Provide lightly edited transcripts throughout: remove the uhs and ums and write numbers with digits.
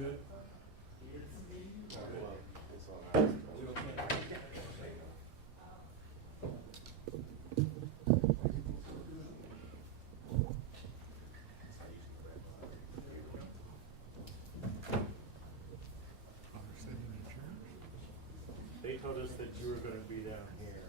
Good. They told us that you were going to be down here.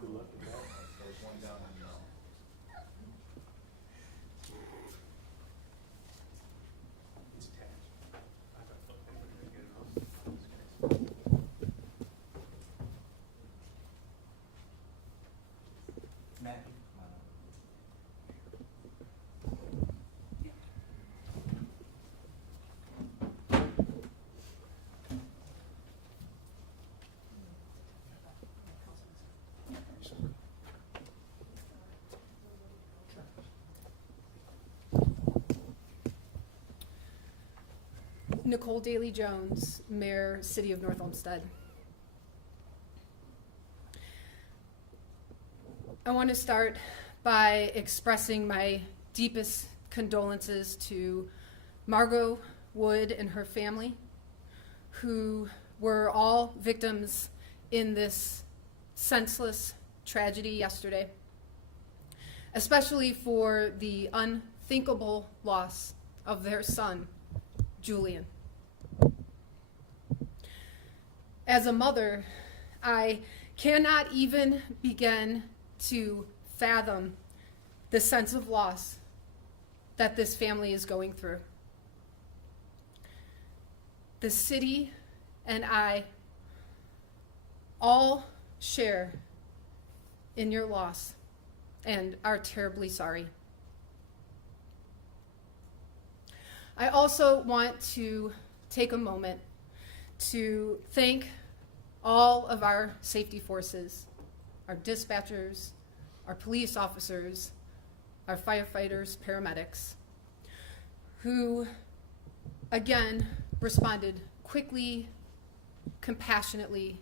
Good luck with that. Nicole Daly Jones, Mayor, City of North Olmsted. I want to start by expressing my deepest condolences to Margot Wood and her family, who were all victims in this senseless tragedy yesterday, especially for the unthinkable loss of their son, Julian. As a mother, I cannot even begin to fathom the sense of loss that this family is going through. The city and I all share in your loss and are terribly sorry. I also want to take a moment to thank all of our safety forces, our dispatchers, our police officers, our firefighters, paramedics, who again responded quickly, compassionately,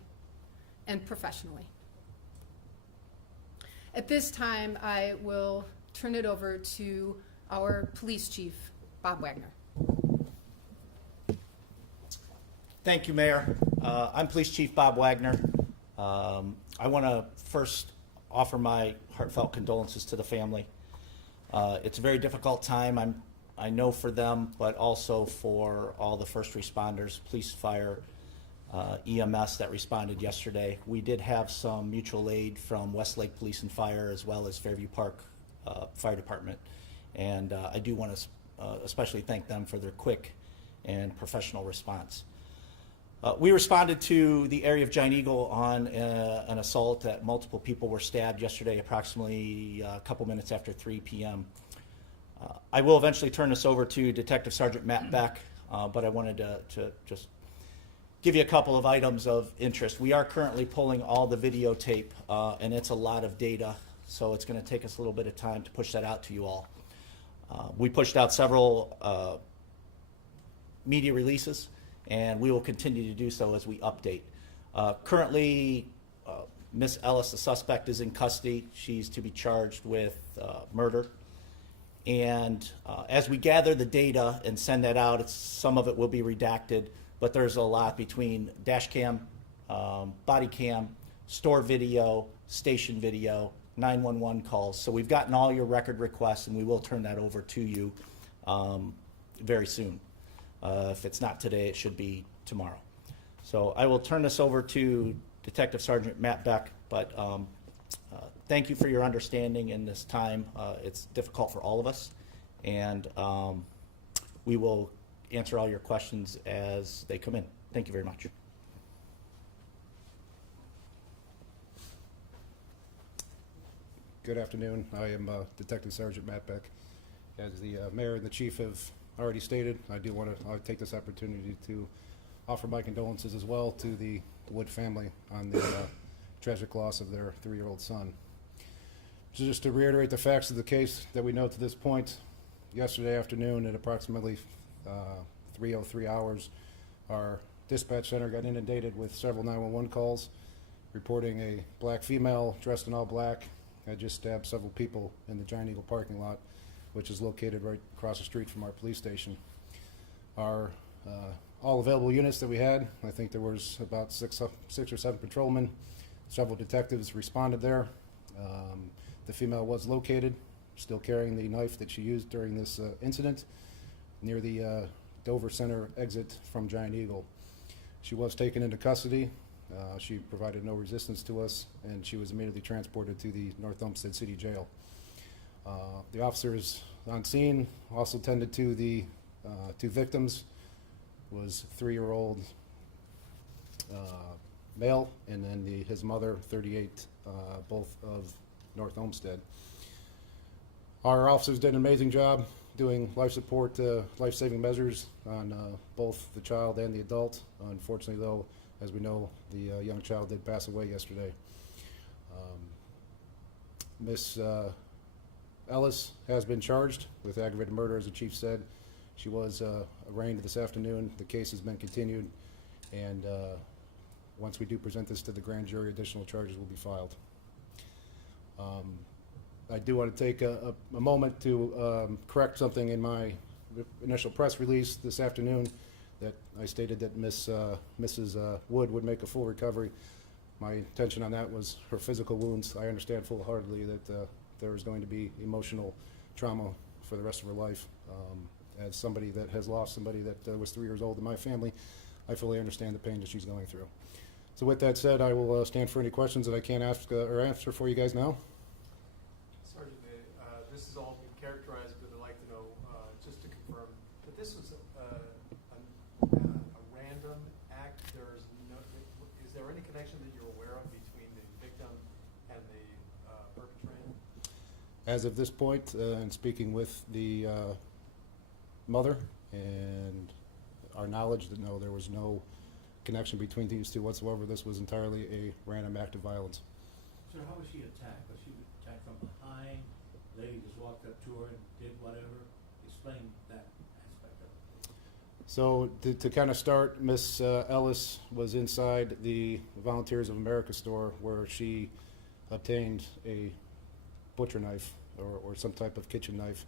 and professionally. At this time, I will turn it over to our police chief, Bob Wagner. Thank you, Mayor. I'm Police Chief Bob Wagner. I want to first offer my heartfelt condolences to the family. It's a very difficult time, I know for them, but also for all the first responders, police, fire, EMS that responded yesterday. We did have some mutual aid from Westlake Police and Fire, as well as Fairview Park Fire Department. And I do want to especially thank them for their quick and professional response. We responded to the area of Giant Eagle on an assault that multiple people were stabbed yesterday, approximately a couple minutes after 3 p.m. I will eventually turn this over to Detective Sergeant Matt Beck, but I wanted to just give you a couple of items of interest. We are currently pulling all the videotape, and it's a lot of data, so it's going to take us a little bit of time to push that out to you all. We pushed out several media releases, and we will continue to do so as we update. Currently, Miss Ellis, the suspect, is in custody. She's to be charged with murder. And as we gather the data and send that out, some of it will be redacted, but there's a lot between dash cam, body cam, store video, station video, 911 calls. So we've gotten all your record requests, and we will turn that over to you very soon. If it's not today, it should be tomorrow. So I will turn this over to Detective Sergeant Matt Beck, but thank you for your understanding in this time. It's difficult for all of us, and we will answer all your questions as they come in. Thank you very much. Good afternoon. I am Detective Sergeant Matt Beck. As the mayor and the chief have already stated, I do want to take this opportunity to offer my condolences as well to the Wood family on the tragic loss of their 3-year-old son. So just to reiterate the facts of the case that we know to this point, yesterday afternoon at approximately 3:03 hours, our dispatch center got inundated with several 911 calls reporting a black female dressed in all black had just stabbed several people in the Giant Eagle parking lot, which is located right across the street from our police station. Our all available units that we had, I think there was about six or seven patrolmen, several detectives responded there. The female was located, still carrying the knife that she used during this incident near the Dover Center exit from Giant Eagle. She was taken into custody. She provided no resistance to us, and she was immediately transported to the North Olmsted City Jail. The officers on scene also tended to the 2 victims. Was 3-year-old male, and then his mother, 38, both of North Olmsted. Our officers did an amazing job doing life support, life-saving measures on both the child and the adult. Unfortunately, though, as we know, the young child did pass away yesterday. Miss Ellis has been charged with aggravated murder, as the chief said. She was arraigned this afternoon. The case has been continued, and once we do present this to the grand jury, additional charges will be filed. I do want to take a moment to correct something in my initial press release this afternoon, that I stated that Mrs. Wood would make a full recovery. My intention on that was her physical wounds. I understand full-heartedly that there is going to be emotional trauma for the rest of her life. As somebody that has lost somebody that was 3 years old in my family, I fully understand the pain that she's going through. So with that said, I will stand for any questions that I can't ask or answer for you guys now. Sergeant, this has all been characterized, but I'd like to know, just to confirm, that this was a random act. Is there any connection that you're aware of between the victim and the perpetrator? As of this point, and speaking with the mother and our knowledge, that no, there was no connection between these two whatsoever. This was entirely a random act of violence. So how was she attacked? Was she attacked from behind? Lady just walked up to her and did whatever? Explain that aspect of it. So to kind of start, Miss Ellis was inside the Volunteers of America store, where she obtained a butcher knife or some type of kitchen knife.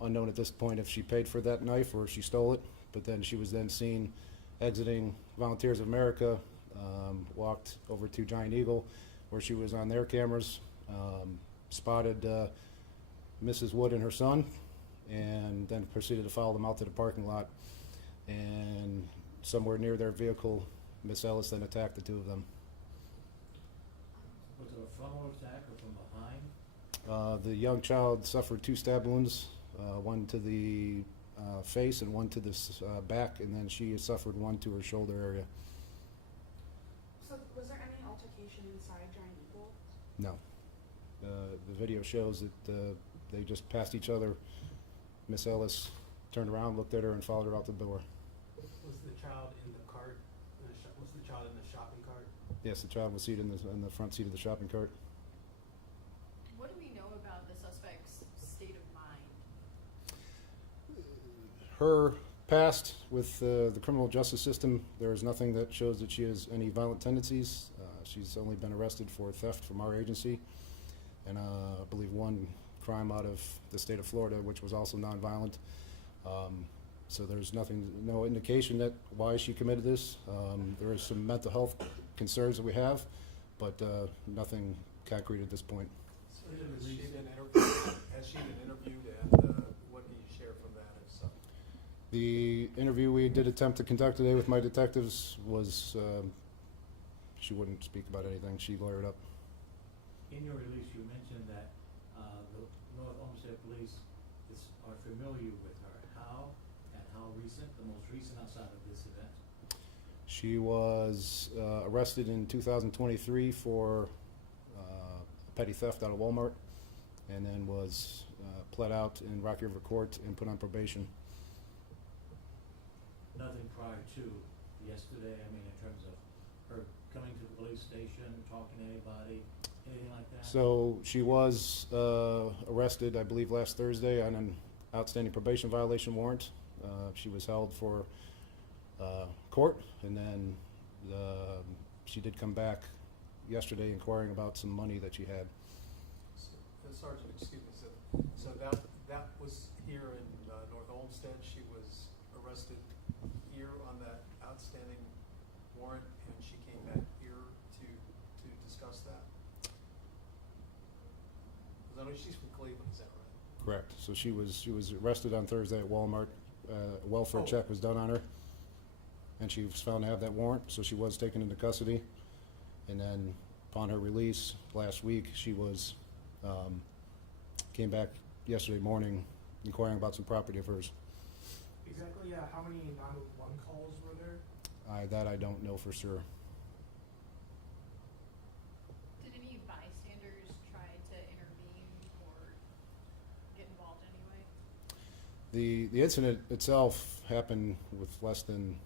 Unknown at this point if she paid for that knife or if she stole it, but then she was then seen exiting Volunteers of America, walked over to Giant Eagle, where she was on their cameras, spotted Mrs. Wood and her son, and then proceeded to follow them out to the parking lot. And somewhere near their vehicle, Miss Ellis then attacked the 2 of them. Was it a frontal attack or from behind? The young child suffered 2 stab wounds, one to the face and one to the back, and then she suffered one to her shoulder area. So was there any altercation inside Giant Eagle? No. The video shows that they just passed each other. Miss Ellis turned around, looked at her, and followed her out the door. Was the child in the cart? Was the child in the shopping cart? Yes, the child was seated in the front seat of the shopping cart. What do we know about the suspect's state of mind? Her past with the criminal justice system, there is nothing that shows that she has any violent tendencies. She's only been arrested for theft from our agency, and I believe 1 crime out of the state of Florida, which was also nonviolent. So there's no indication that why she committed this. There is some mental health concerns that we have, but nothing concrete at this point. So has she been interviewed, and what can you share from that, if so? The interview we did attempt to conduct today with my detectives was, she wouldn't speak about anything. She lawyered up. In your release, you mentioned that the North Olmsted police are familiar with her. How and how recent? The most recent outside of this event? She was arrested in 2023 for petty theft out of Walmart, and then was pled out in Rocky River Court and put on probation. Nothing prior to yesterday, I mean, in terms of her coming to the police station, talking to anybody, anything like that? So she was arrested, I believe, last Thursday on an outstanding probation violation warrant. She was held for court, and then she did come back yesterday inquiring about some money that she had. Sergeant, excuse me, so that was here in North Olmsted. She was arrested here on that outstanding warrant, and she came back here to discuss that. Because I know she's from Cleveland, is that right? Correct. So she was arrested on Thursday at Walmart. A welfare check was done on her, and she was found to have that warrant, so she was taken into custody. And then upon her release last week, she was came back yesterday morning inquiring about some property of hers. Exactly, yeah. How many 911 calls were there? That I don't know for sure. Did any bystanders try to intervene or get involved anyway? The incident itself happened with less than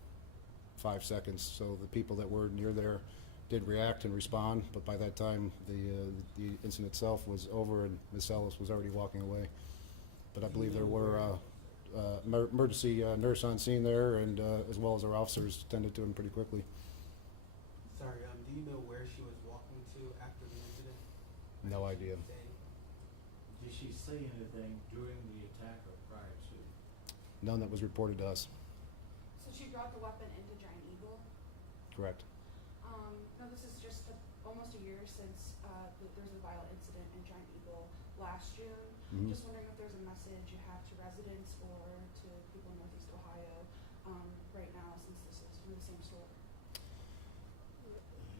5 seconds, so the people that were near there did react and respond, but by that time the incident itself was over and Ms. Ellis was already walking away. But I believe there were emergency nurse on scene there, and as well as our officers tended to him pretty quickly. Sorry, do you know where she was walking to after the incident? No idea. Did she say anything during the attack or prior to? None that was reported to us. So she brought the weapon into Giant Eagle. Correct. No, this is just almost a year since there was a violent incident in Giant Eagle last June. Mhm. Just wondering if there's a message you have to residents or to people in Northeast Ohio right now, since this is from the same store.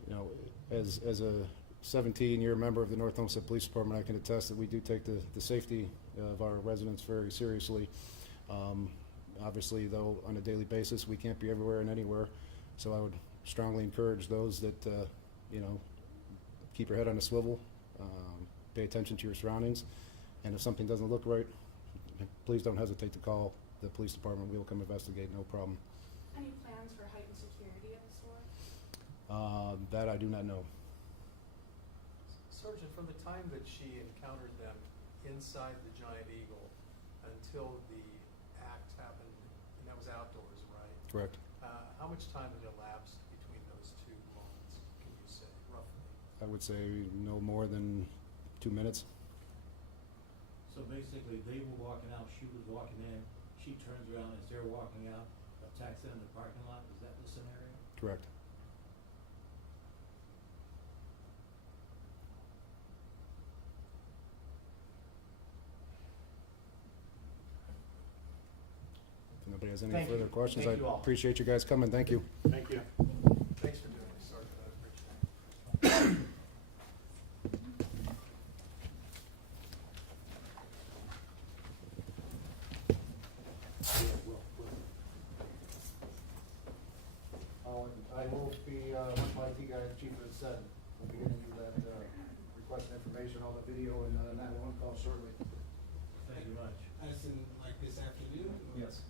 You know, as a 17-year member of the North Olmsted Police Department, I can attest that we do take the safety of our residents very seriously. Obviously, though, on a daily basis, we can't be everywhere and anywhere, so I would strongly encourage those that, you know, keep your head on a swivel, pay attention to your surroundings, and if something doesn't look right, please don't hesitate to call the police department. We will come investigate, no problem. Any plans for heightened security at the store? That I do not know. Sergeant, from the time that she encountered them inside the Giant Eagle until the act happened, and that was outdoors, right? Correct. How much time had elapsed between those two moments, can you say, roughly? I would say no more than 2 minutes. So basically, they were walking out, she was walking in, she turns around as they're walking out, attacks them in the parking lot, is that the scenario? Correct. If nobody has any Thank further you. questions, Thank I you all. appreciate you guys coming. Thank you. Thank you. Thanks for doing this, Sergeant, I appreciate it. I will be, much like you guys, Chief has said, we'll be getting you that requested information, all the video and 911 calls shortly. Thank you much. As in, like, this afternoon? or- Yes.